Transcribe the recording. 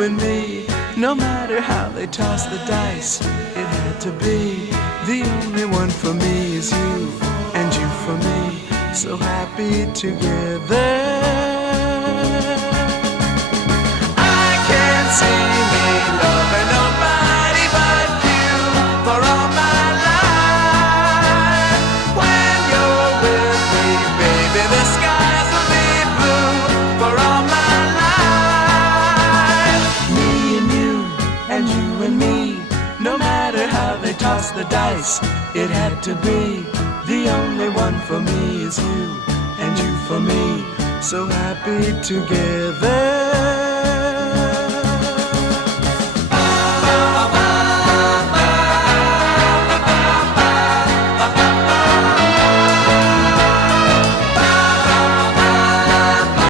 you and me. No matter how they toss the dice, it had to be. The only one for me is you, and you for me. So happy together. I can't see me loving nobody but you for all my life. When you're with me, baby, the skies will be blue for all my life. Me and you and me. No matter how they toss the dice, it had to be. The only one for me is you, and you for me. So happy together.